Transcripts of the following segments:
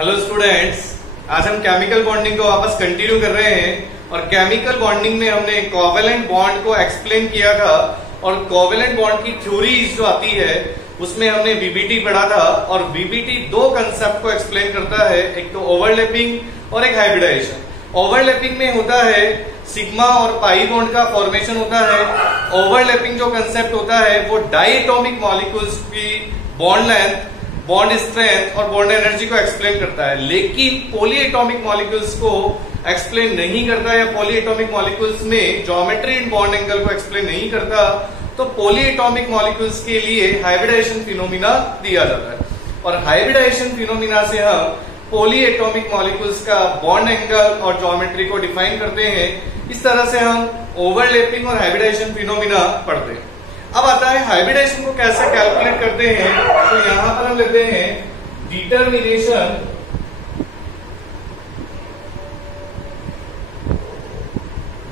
Hello students, आज हम chemical bonding को वापस कंटिन्यू कर रहे हैं और केमिकल बॉन्डिंग में हमने कोवेलेंट बॉन्ड को एक्सप्लेन किया था और कोवेलेंट बॉन्ड की थ्योरीज जो आती है उसमें हमने वीबीटी पढ़ा था और वीबीटी दो कंसेप्ट को एक्सप्लेन करता है, एक तो ओवरलैपिंग और एक हाइब्रिडाइजेशन। ओवरलैपिंग में होता है सिग्मा और पाई बॉन्ड का फॉर्मेशन होता है। ओवरलैपिंग जो कंसेप्ट होता है वो डायटोमिक मॉलिक्यूल्स की बॉन्ड लेंथ, बॉन्ड स्ट्रेंथ और बॉन्ड एनर्जी को एक्सप्लेन करता है, लेकिन पॉलीएटॉमिक मॉलिक्यूल्स को एक्सप्लेन नहीं करता या पॉलीएटॉमिक मॉलिक्यूल्स में ज्योमेट्री एंड बॉन्ड एंगल को एक्सप्लेन नहीं करता। तो पॉलीएटॉमिक मॉलिक्यूल्स के लिए हाइब्रिडाइजेशन फिनोमिना दिया जाता है और हाइब्रिडाइजेशन फिनोमिना से हम पॉलीएटॉमिक मॉलिक्यूल्स का बॉन्ड एंगल और ज्योमेट्री को डिफाइन करते हैं। इस तरह से हम ओवरलैपिंग और हाइब्रिडाइजेशन फिनोमिना पढ़ते हैं। अब आता है हाइब्रिडाइजेशन को कैसे कैलकुलेट करते हैं। तो यहां पर हम लेते हैं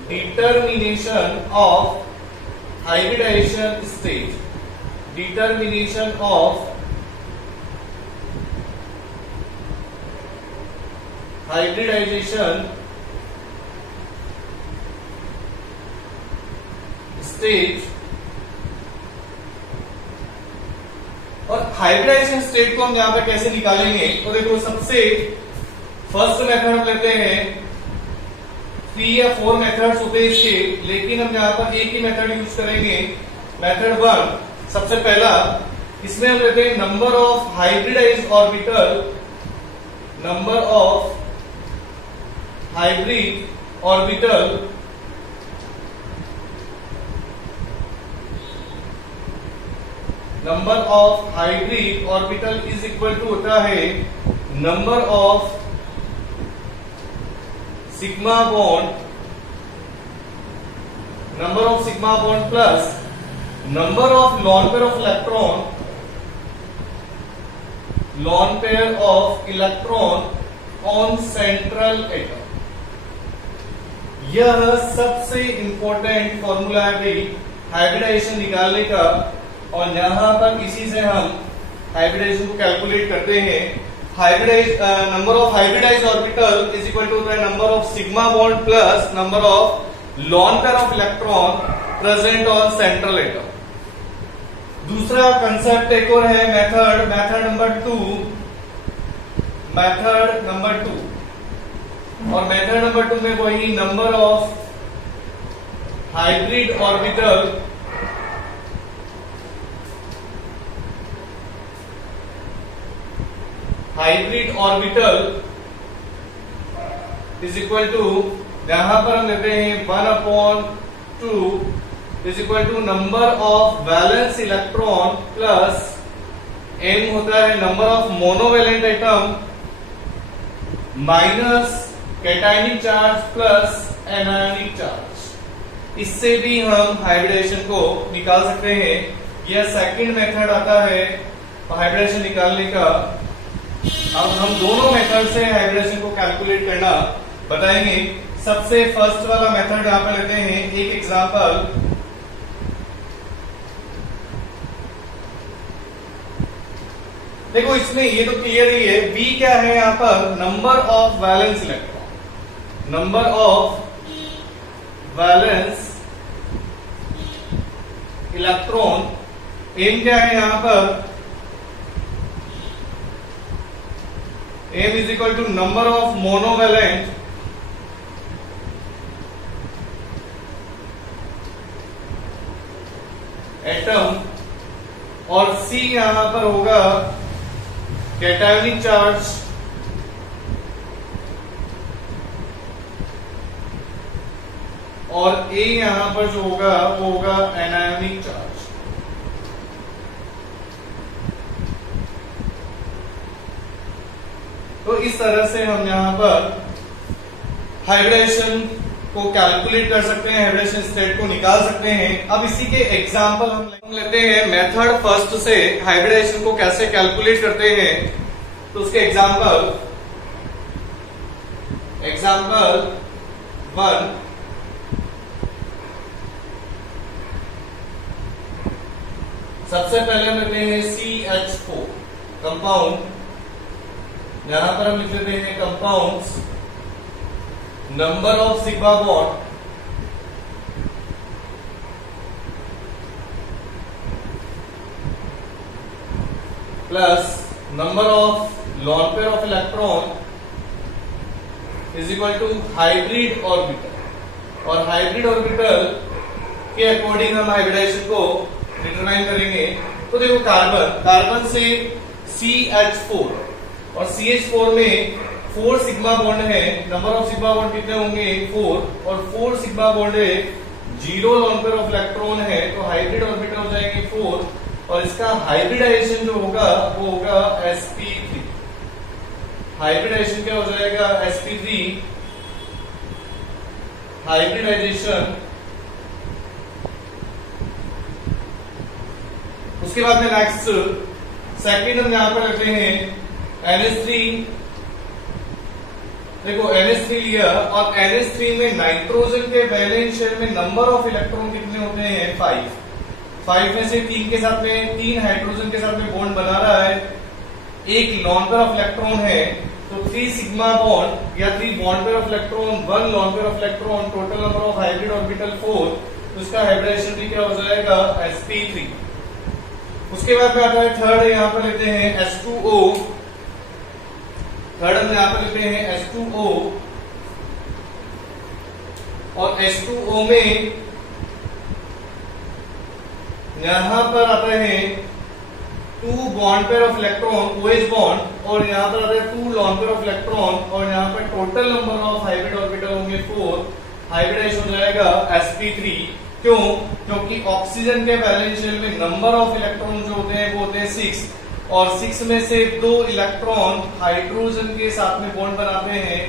determination of hybridization stage, determination of hybridization stage. और हाइब्रिडाइजेशन स्टेट को हम यहां पर कैसे निकालेंगे, तो देखो सबसे फर्स्ट मेथड हम लेते हैं। 3 या 4 मेथड्स होते हैं इसके, लेकिन हम यहां पर एक ही मेथड यूज करेंगे, मेथड 1। सबसे पहला इसमें हम लेते हैं number of hybridized orbital, number of hybrid orbital number of hybrid orbital is equal to होता है number of sigma bond, number of sigma bond plus number of lone pair of electron, lone pair of electron on central atom. यह सबसे important formula है भाई hybridisation निकालने का और यहां पर इसी से हम हाइब्रिडाइजेशन को कैलकुलेट करते हैं। Number of hybridized orbital is equal to होता है number of sigma bond plus number of lone pair of electron present on central atom. दूसरा कंसेप्ट एक और है मेथड नंबर 2, मेथड नंबर 2 और मेथड नंबर 2 में वही number of hybrid orbital is equal to, यहां पर हम लेते हैं 1/2 is equal to number of valence electron plus m होता है number of monovalent atom minus cationic charge plus anionic charge. इससे भी हम हाइब्रिडाइजेशन को निकाल सकते हैं। यह सेकंड मेथड आता है हाइब्रिडाइजेशन निकालने का। अब हम दोनों मेथड से हाइब्रिडेशन को कैलकुलेट करना बताएंगे। सबसे फर्स्ट वाला मेथड यहां पर लेते हैं एक एग्जांपल। देखो इसमें ये तो क्लियर ही है, V क्या है यहां पर, number of valence electron, number of valence electron. M क्या है यहां पर, M is equal to number of monovalent atom और C यहां पर होगा कैटायनिक चार्ज और A यहां पर जो होगा वो होगा एनायनिक चार्ज। तो इस तरह से हम यहां पर हाइब्रिडेशन को कैलकुलेट कर सकते हैं, हाइब्रिडेशन स्टेट को निकाल सकते हैं। अब इसी के एग्जांपल हम लेते हैं मेथड फर्स्ट से हाइब्रिडेशन को कैसे कैलकुलेट करते हैं। तो उसके एग्जांपल 1, सबसे पहले हम लेते हैं CH4 कंपाउंड यहां पर हम लिख लेते हैं compounds number of sigma bond plus number of lone pair of electron is equal to hybrid orbital. और हाइब्रिड ऑर्बिटल के अकॉर्डिंग हम हाइब्रिडाइजेशन को डिटरमाइन करेंगे। तो देखो कार्बन से CH4 और CH4 में 4 सिग्मा बॉन्ड है। नंबर ऑफ सिग्मा बॉन्ड कितने होंगे 4 और 4 सिग्मा बॉन्ड है, 0 लॉन पेयर ऑफ इलेक्ट्रॉन है, तो हाइब्रिड ऑर्बिटल हो जाएंगे 4 और इसका हाइब्रिडाइजेशन जो होगा वो होगा sp3। हाइब्रिडाइजेशन क्या हो जाएगा sp3 हाइब्रिडाइजेशन। उसके बाद में नेक्स्ट सेकंड हम यहां पर लेते हैं NH3। देखो NH3 लिया और NH3 में नाइट्रोजन के वैलेंस शेल में नंबर ऑफ इलेक्ट्रॉन कितने होते हैं 5 में से 3 के साथ में 3 हाइड्रोजन के साथ में बॉन्ड बना रहा है, एक लॉन पेयर ऑफ इलेक्ट्रॉन है, तो 3 सिग्मा बॉन्ड या 3 bond pair of electron 1 lawn pair of electron, total number of hybrid orbital 4, तो इसका हाइब्रिडाइजेशन भी क्या हो जाएगा sp3। उसके बाद में आता है थर्ड, यहां पर लेते हैं H2O। थर्ड हम यहां पर लेते हैं H2O और H2O में यहां पर आता है 2 bond pair of electron OH bond और यहां पर आता है 2 लॉन पेयर ऑफ इलेक्ट्रॉन और यहां पर total number of hybrid orbital होंगे 4। हाइब्रिडाइजेशन हो जाएगा sp3। क्यों? क्योंकि ऑक्सीजन के वैलेंस शेल में नंबर ऑफ इलेक्ट्रॉन जो होते हैं वो होते हैं 6 और 6 में से 2 इलेक्ट्रॉन हाइड्रोजन के साथ में बॉन्ड बनाते हैं,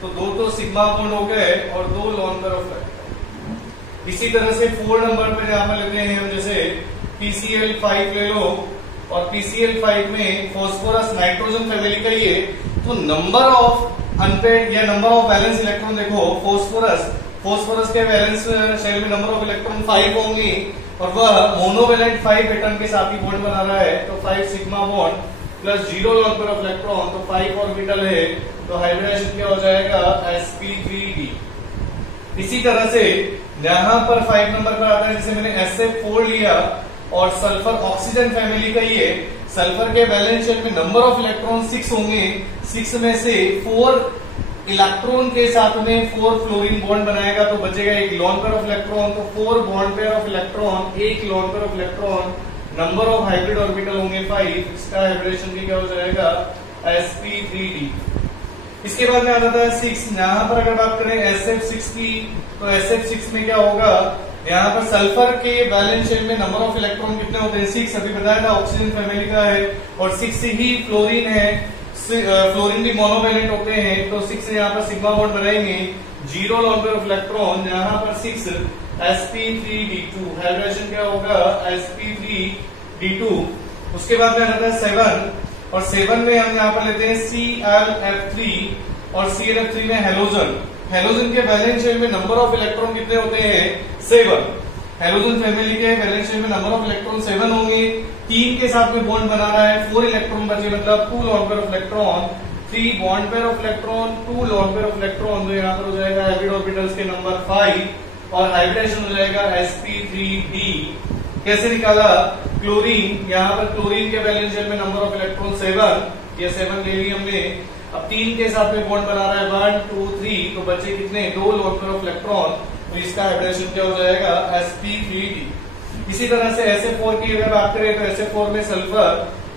तो 2 तो सिग्मा बॉन्ड हो गए और 2 लॉन पेयर ऑफ इलेक्ट्रॉन। इसी तरह से 4 नंबर पे यहां पर लेते हैं हम, जैसे PCl5 ले लो और PCl5 में फॉस्फोरस नाइट्रोजन फैमिली का ही है, तो नंबर ऑफ अनपेयर्ड या नंबर ऑफ बैलेंस इलेक्ट्रॉन देखो फोस्फोरस के वैलेंस शेल में नंबर ऑफ इलेक्ट्रॉन 5 होंगे और वह मोनोवेलेंट 5 एटम के साथ ही बॉन्ड बना रहा है, तो 5 sigma bond plus 0 lawn pair of electron, तो 5 ऑर्बिटल है, तो हाइब्रिडाइजेशन क्या हो जाएगा sp3d। इसी तरह से यहां पर 5 नंबर पर आता है, जैसे मैंने SF4 लिया और सल्फर ऑक्सीजन फैमिली का ही है, सल्फर के वैलेंस शेल में नंबर ऑफ इलेक्ट्रॉन 6 होंगे, 6 में से 4 इलेक्ट्रॉन के साथ में 4 फ्लोरीन बॉन्ड बनाएगा, तो बचेगा एक लॉन पेयर ऑफ इलेक्ट्रॉन, तो 4 बॉन्ड पेयर ऑफ इलेक्ट्रॉन, एक lawn pair of electron, number of hybrid orbital होंगे 5, इसका हाइब्रिडेशन भी क्या हो जाएगा sp3d। इसके बाद में आ जाता है 6। यहां पर अगर बात करें SF6 की, तो SF6 में क्या होगा, यहाँ पर सल्फर के वैलेंस शेल में नंबर ऑफ इलेक्ट्रॉन कितने होते हैं 6, अभी बताया था ऑक्सीजन फैमिली का है और 6 ही फ्लोरीन है, फ्लोरीन भी मोनोवेलेंट होते हैं, तो 6 से यहाँ पर सिग्मा बॉन्ड बनाएंगे, 0 लॉन पेयर ऑफ इलेक्ट्रॉन, यहाँ पर 6 sp3d2। हाइब्रिडेशन क्या होगा sp3d2। उसके बाद में आता है 7 और 7 में हम यहाँ पर लेते हैं ClF3 और ClF3 में हेलोजन के वैलेंस शेल में नंबर ऑफ इलेक्ट्रॉन कितने होते हैं 7। हेलोजन फैमिली के वैलेंस शेल में नंबर ऑफ इलेक्ट्रॉन 7 होंगे, 3 के साथ में बॉन्ड बना रहा है, 4 इलेक्ट्रॉन बचे, मतलब 2 lawn pair of electron, 3 bond pair of electron, 2 lawn pair of electron, तो यहाँ पर हो जाएगा हाइब्रिड ऑर्बिटल्स के नंबर 5 और हाइब्रिडेशन हो जाएगा sp3d। कैसे निकाला, क्लोरीन, यहाँ पर क्लोरीन के वैलेंस शेल में नंबर ऑफ इलेक्ट्रॉन 7, ये 7 ले ली हमने, अब 3 के साथ में बॉन्ड बना रहा है 1 2 3, तो बचे कितने 2 लॉन पेयर ऑफ इलेक्ट्रॉन, तो इसका हाइब्रिडेशन क्या हो जाएगा sp3d। इसी तरह से SF4 की अगर बात करें तो SF4 में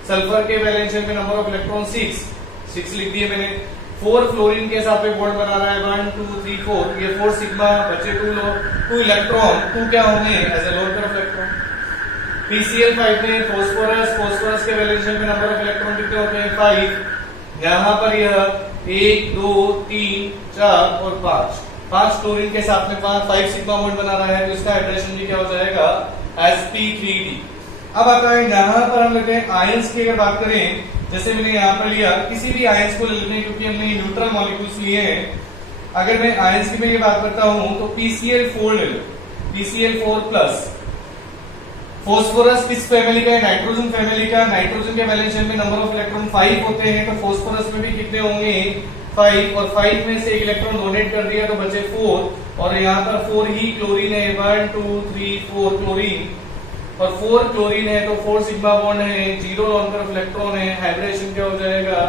सल्फर के वैलेंस शेल में नंबर ऑफ इलेक्ट्रॉन 6 लिख दिए मैंने, 4 फ्लोरीन के साथ में बॉन्ड बना रहा है 1 2 3 4, ये 4 सिग्मा, बचे 2 इलेक्ट्रॉन, 2 क्या होंगे as a lone pair of electron. PCl5 में फोस्फोरस के वैलेंस शेल में नंबर ऑफ इलेक्ट्रॉन कितने होते हैं 5, यहाँ पर यह 1 2 3 4 और 5 क्लोरीन के साथ में 5 सिग्मा बॉन्ड बना रहा है, तो इसका हाइब्रिडेशन भी क्या हो जाएगा sp3d। अब आता है यहाँ पर हम लेते हैं आयंस की अगर बात करें, जैसे मैंने यहाँ पर लिया किसी भी आयंस को ले लेते हैं क्योंकि हमने न्यूट्रल मॉलिक्यूल्स लिए हैं। अगर मैं आयंस की मैं ये बात करता हूं तो PCl4 ले लो, PCl4 प्लस, फोस्फोरस किस फैमिली का है? नाइट्रोजन फैमिली का। नाइट्रोजन के वैलेंस शेल में नंबर ऑफ इलेक्ट्रॉन 5 होते हैं, तो फोस्फोरस में भी कितने होंगे? 5, और 5 में से एक इलेक्ट्रॉन डोनेट कर दिया तो बचे 4, और यहाँ पर 4 ही क्लोरीन है। 1 2 3 4 क्लोरीन, और 4 क्लोरीन है तो 4 सिग्मा बॉन्ड है, 0 लोन पेयर ऑफ इलेक्ट्रॉन है। हाइब्रिडेशन क्या हो जाएगा?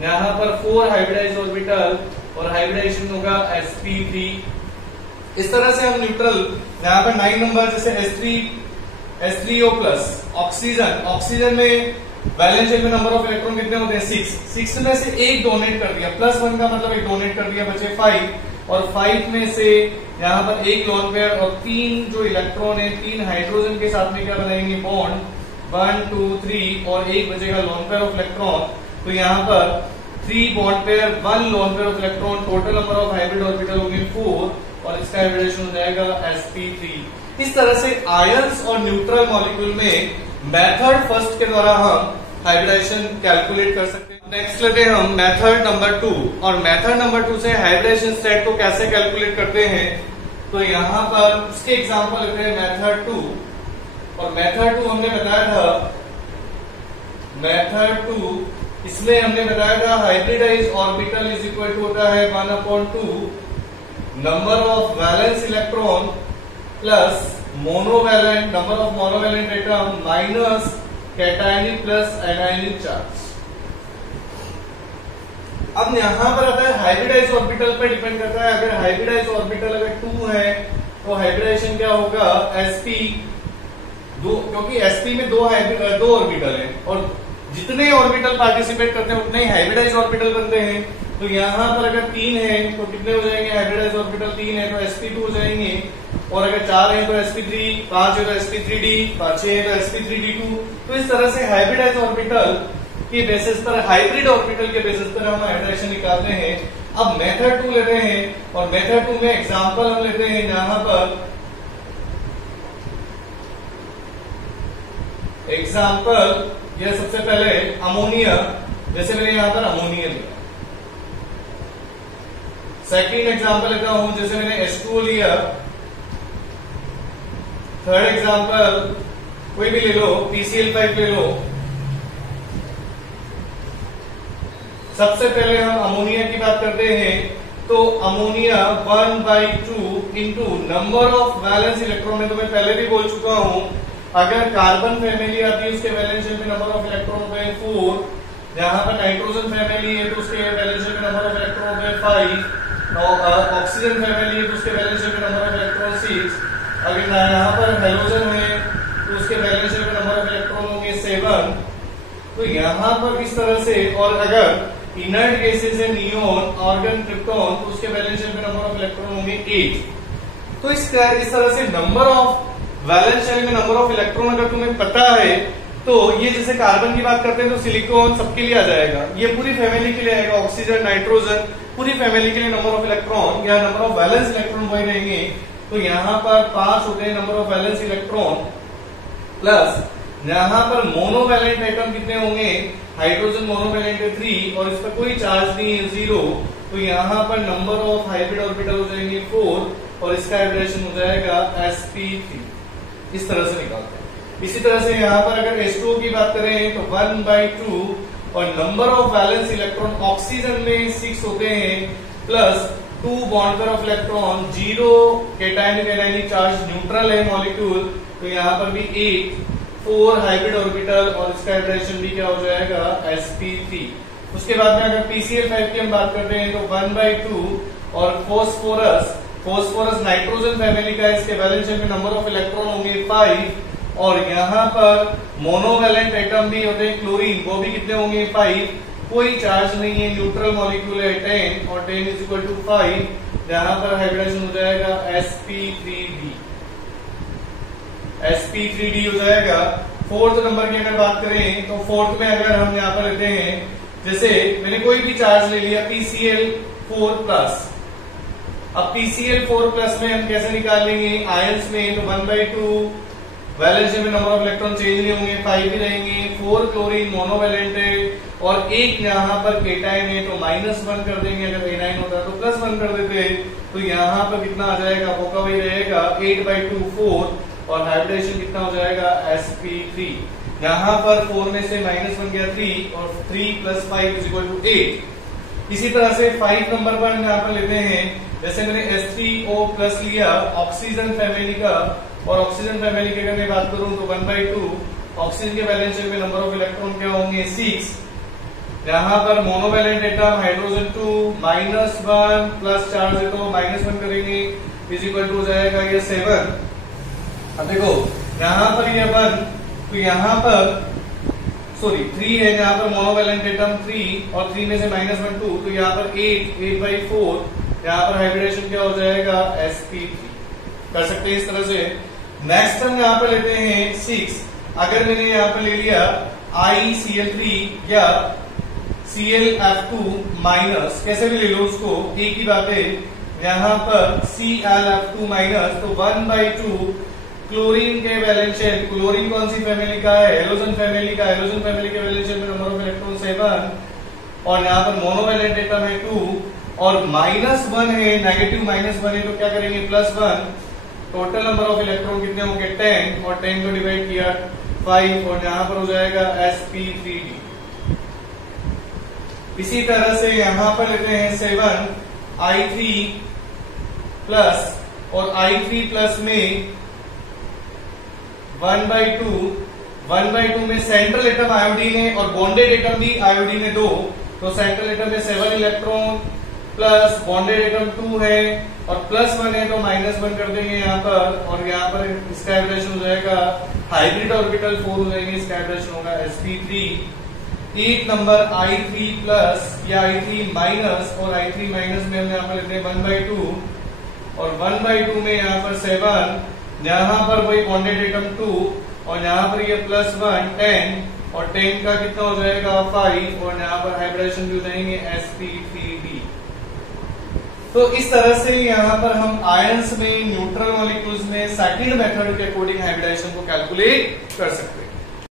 यहाँ पर 4 हाइब्रिडाइज्ड ऑर्बिटल, और हाइब्रिडेशन होगा sp3। इस तरह से हम न्यूट्रल, यहाँ पर 9 नंबर जैसे H3O प्लस ऑक्सीजन में वैलेंस शेल में नंबर ऑफ इलेक्ट्रॉन कितने होते हैं? 6 में से एक डोनेट कर दिया, +1 का मतलब एक डोनेट कर दिया, बचे 5, और 5 में से यहाँ पर एक लोन पेयर और 3 जो इलेक्ट्रॉन है 3 हाइड्रोजन के साथ में क्या बनाएंगे? बॉन्ड 1 2 3, और एक बचेगा लोन पेयर ऑफ इलेक्ट्रॉन। तो यहाँ पर 3 bond pair 1 lone pair of electron, total number of hybrid orbital होंगे 4, और इसका हाइब्रिडेशन हो जाएगा sp3। इस तरह से आयंस और न्यूट्रल मॉलिक्यूल में मेथड फर्स्ट के द्वारा हम हाइब्रिडेशन कैलकुलेट कर सकते हैं। नेक्स्ट लेते हैं हम मेथड नंबर 2, और मेथड नंबर 2 से हाइब्रिडेशन स्टेट को कैसे कैलकुलेट करते हैं, तो यहाँ पर उसके एग्जांपल लेते हैं मेथड 2। और मेथड 2 हमने बताया था, मेथड 2 इसमें हमने बताया था hybridize orbital is equal to होता है 1/2 number of valence electron plus monovalent number of monovalent atom minus cationic plus anionic charge. अब यहां पर आता है हाइब्रिडाइज ऑर्बिटल पर डिपेंड करता है। अगर हाइब्रिडाइज ऑर्बिटल अगर 2 है तो हाइब्रिडाइजेशन क्या होगा? sp, क्योंकि sp में दो ऑर्बिटल है, और जितने ऑर्बिटल पार्टिसिपेट करते हैं उतने ही हाइब्रिडाइज ऑर्बिटल बनते हैं। तो यहाँ पर अगर 3 है तो कितने हो जाएंगे? हाइब्रिडाइज ऑर्बिटल 3 है तो sp2 हो जाएंगे, और अगर 4 है तो sp3, 5 है तो sp3d, 6 है तो sp3d2। तो इस तरह से हाइब्रिडाइज ऑर्बिटल के बेसिस पर, हाइब्रिड ऑर्बिटल के बेसिस पर हम हाइब्रिडेशन निकालते हैं। अब मेथड 2 लेते हैं, और मेथड 2 में एग्जांपल हम लेते हैं यहाँ पर एग्जांपल, यह सबसे पहले अमोनिया, जैसे मैंने यहाँ पर अमोनिया लिया। सेकंड एग्जांपल लेता हूं, जैसे मैंने H2O लिया। थर्ड एग्जांपल कोई भी ले लो, PCl5 ले लो। सबसे पहले हम अमोनिया की बात करते हैं, तो ammonia 1/2 into number of valence electron है। तो मैं पहले भी बोल चुका हूं, अगर कार्बन फैमिली आती है उसके वैलेंस शेल में नंबर ऑफ इलेक्ट्रॉन होते हैं 4, जहां पर नाइट्रोजन फैमिली है तो उसके वैलेंस शेल में नंबर ऑफ इलेक्ट्रॉन होते हैं 5, और ऑक्सीजन फैमिली है तो उसके वैलेंस शेल में नंबर ऑफ इलेक्ट्रॉन 6, अगर यहाँ पर हेलोजन है तो उसके वैलेंस शेल में नंबर ऑफ इलेक्ट्रॉन होंगे 7। तो यहाँ पर इस तरह से, और अगर इनर्ट गैसेस है नियोन, आर्गन, क्रिप्टॉन, तो उसके वैलेंस शेल में नंबर ऑफ इलेक्ट्रॉन होंगे 8। तो इस तरह से नंबर ऑफ वैलेंस शेल में नंबर ऑफ इलेक्ट्रॉन अगर तुम्हें पता है, तो ये जैसे कार्बन की बात करते हैं तो सिलिकॉन सबके लिए आ जाएगा, ये पूरी फैमिली के लिए आएगा, ऑक्सीजन, नाइट्रोजन, पूरी फैमिली के लिए नंबर ऑफ इलेक्ट्रॉन या नंबर ऑफ वैलेंस इलेक्ट्रॉन वही रहेंगे। तो यहाँ पर 5 होते हैं number of valence electron, plus यहाँ पर मोनोवैलेंट आइटम कितने होंगे? हाइड्रोजन मोनोवैलेंट है 3, और इस पर कोई चार्ज नहीं है 0। तो यहाँ पर नंबर ऑफ हाइब्रिड ऑर्बिटल हो जाएंगे 4, और इसका हाइब्रिडेशन हो जाएगा sp3। इस तरह से निकालते हैं। इसी तरह से यहाँ पर अगर H2O की बात करें तो 1/2, और number of valence electron oxygen में 6 होते हैं, plus 2 bond pair of electron, 0 cationic anionic charge, neutral है मॉलिक्यूल, तो यहाँ पर भी 8, 4 हाइब्रिड ऑर्बिटल, और इसका हाइब्रिडेशन भी क्या हो जाएगा? sp3। उसके बाद में अगर PCl5 की हम बात करते हैं तो 1/2, और फोस्फोरस नाइट्रोजन फैमिली का, इसके वैलेंस शेल में नंबर ऑफ इलेक्ट्रॉन होंगे 5, और यहाँ पर मोनोवैलेंट एटम भी होते हैं क्लोरीन, वो भी कितने होंगे? 5, कोई चार्ज नहीं है, न्यूट्रल मॉलिक्यूल है 10, और 10 इज इक्वल टू 5, जहां पर हाइब्रिडेशन हो जाएगा sp3d। sp3d हो जाएगा। फोर्थ नंबर की अगर बात करें तो फोर्थ में अगर हम यहाँ पर लेते हैं, जैसे मैंने कोई भी चार्ज ले लिया PCl4+, अब PCl4+ में हम कैसे निकाल लेंगे? आयंस में तो 1/2, वैलेंस शेल में नंबर ऑफ इलेक्ट्रॉन चेंज नहीं होंगे, 5 ही रहेंगे, 4 क्लोरीन मोनोवैलेंट है, और एक यहाँ पर केटाइन है तो -1 कर देंगे, अगर एनाइन होता तो +1 कर देते। तो यहाँ पर कितना आ जाएगा? वो का वही रहेगा 8/2 4, और हाइब्रिडेशन कितना हो जाएगा sp3। यहाँ पर 4 में से -1 गया 3 और 3 + 5 = 8। इसी तरह से 5 नंबर पर हम यहाँ पर लेते हैं, जैसे मैंने H3O+ लिया ऑक्सीजन फैमिली का, और ऑक्सीजन फैमिली की अगर मैं बात करूं तो 1/2 ऑक्सीजन के वैलेंस शेल में नंबर ऑफ इलेक्ट्रॉन क्या होंगे 6। यहाँ पर monovalent atom hydrogen 2 -1 plus charge है तो -1 करेंगे = हो जाएगा ये 7। अब देखो यहाँ पर ये 1 तो यहाँ पर 3 है, यहाँ पर मोनोवैलेंट एटम 3 और 3 में से -1 2 तो यहाँ पर 8/4, यहाँ पर हाइब्रिडेशन क्या हो जाएगा sp3। कर सकते हैं इस तरह से। नेक्स्ट हम यहाँ पर लेते हैं 6। अगर मैंने यहाँ पर ले लिया ICl3 या ClF2-, कैसे भी ले लो उसको, एक ही बात है। यहाँ पर ClF2- तो 1/2 क्लोरीन के वैलेंस शेल, क्लोरीन कौन सी फैमिली का है, हेलोजन फैमिली का, हेलोजन फैमिली के वैलेंस शेल में नंबर ऑफ इलेक्ट्रॉन 7 और यहाँ पर मोनोवैलेंट एटम है 2 और -1 है, नेगेटिव -1 है तो क्या करेंगे +1। टोटल नंबर ऑफ इलेक्ट्रॉन कितने होंगे 10 और 10 को डिवाइड किया 5 और यहाँ पर हो जाएगा sp3d। इसी तरह से यहाँ पर लेते हैं 7 I3+ और I3+ में 1/2 में सेंट्रल एटम आयोडीन है और बॉन्डेड एटम भी आयोडीन है 2, तो सेंट्रल एटम में 7 इलेक्ट्रॉन प्लस बॉन्डेड एटम 2 है और +1 है तो -1 कर देंगे यहाँ पर, और यहाँ पर इसका हाइब्रिडेशन हो जाएगा हाइब्रिड ऑर्बिटल 4 हो जाएंगे, इसका हाइब्रिडेशन होगा sp3। 8 नंबर I3+ या I3- और I3- में हम यहाँ पर लेते हैं 1/2 और 1/2 में यहाँ पर 7, यहाँ पर वही बॉन्डेड एटम 2 और यहाँ पर ये +1 10 और 10 का कितना हो जाएगा 5 और यहाँ पर हाइब्रिडेशन भी हो जाएंगे sp3d। तो इस तरह से यहाँ पर हम आयंस में, न्यूट्रल मॉलिक्यूल्स में सेकंड मेथड के अकॉर्डिंग हाइब्रिडेशन को कैलकुलेट कर सकते हैं।